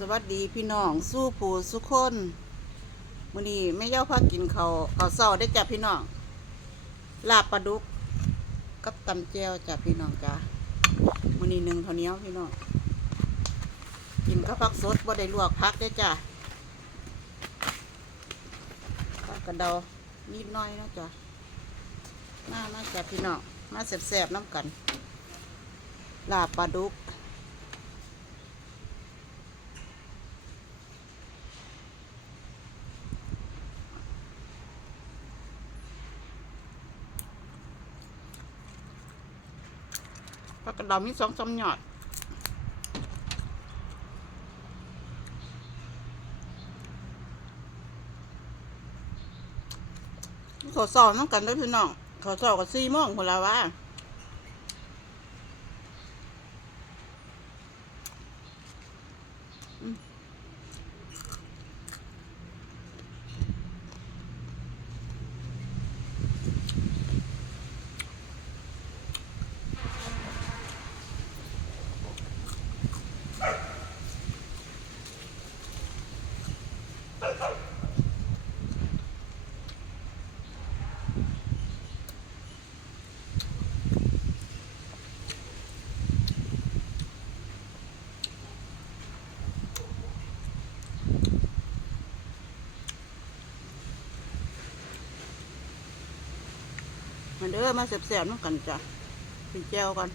สวัสดีพี่น้องสู้ผู้สุคนมื้อนี้แม่เย่าพากินเขาวข้าวเช้าได้จ้ะพี่น้องลาบปลาดุก กับตำแจ่วจ้ะพี่น้องจ้ะมื้อนี้หนึ่งเท่านี้พี่น้องกินกับผักสดบ่ได้ลวกผักได้จ้ะผักกระเดานิดหน้อยนะจ้ะมามาจ้ะพี่น้องมาแซ่บๆน้ำกันลาบปลาดุก กระดอมีสองสามหยอดขอสอบน้องกันด้วยพี่น้องขอสอบกับสี่โมงคนละว่าอืม มาเด้อมาแซ่บๆน้ำกันจ้ะกินแจวกัน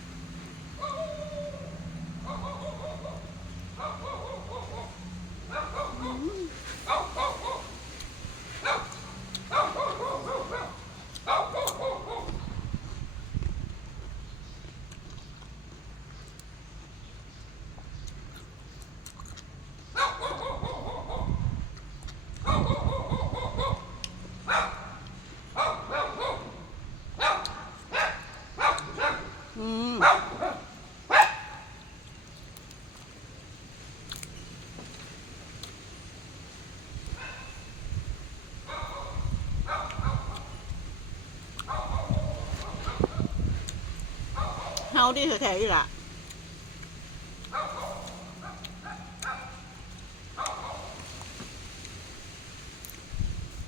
เฮาดีแท้ๆอีหล่ะ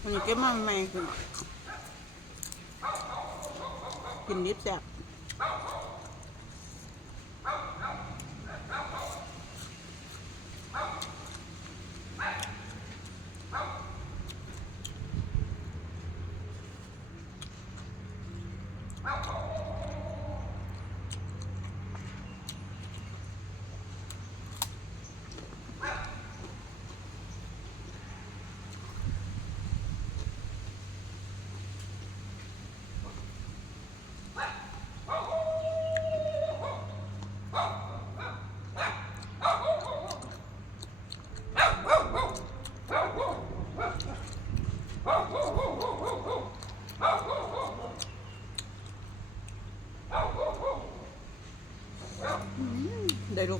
วันนี้เก็บมาใหม่ๆคือกินดิบแซ่บ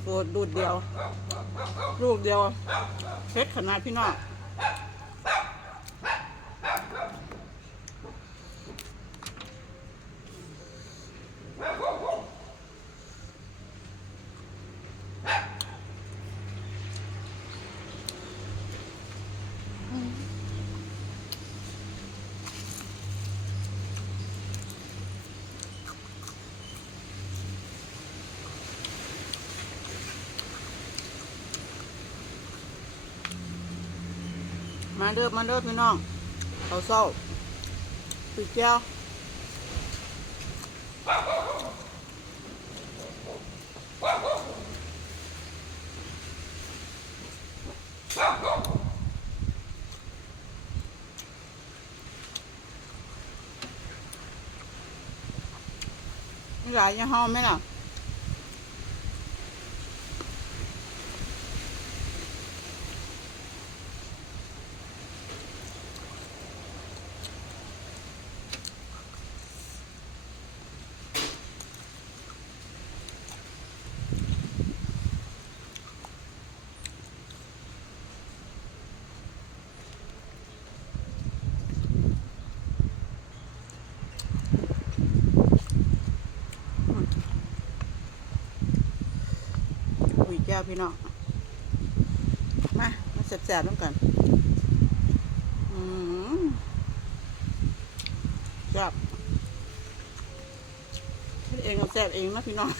ตัวดดดูดเดียว ลูกเดียวเพชรขนาดพี่น้อง มาเด้อมาเด้อพี่น้องเขาวเศร้าปีเจ้านี่หลายยี่ห้อไหมล่ะ ก้วพี่น้องมามาแสบๆน้ำกันอืมชอบเองกับแสบเองนะพี่น้อง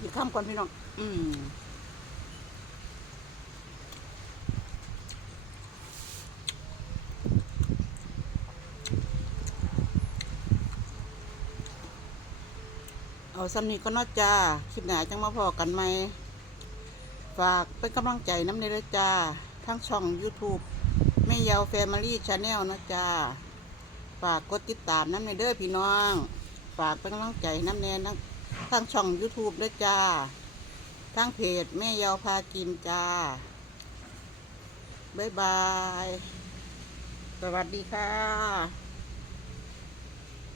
อี ก่อนพี่น้อง อืมเอาซ้ำนี้ก็นอจ้า คลิปหนาจังมาพอกันไหม ฝากเป็นกำลังใจน้ำในเจ้า ทั้งช่อง YouTube แม่ยาวแฟมิลี่ชาแนลนะจ้า ฝากกดติดตามน้ำในเด้อพี่น้อง ฝากเป็นกำลังใจน้ำแน่ทั้ง ทั้งช่อง YouTube ด้วยจ้าทั้งเพจแม่ยาวพากินจ้า บ๊ายบาย สวัสดีค่ะ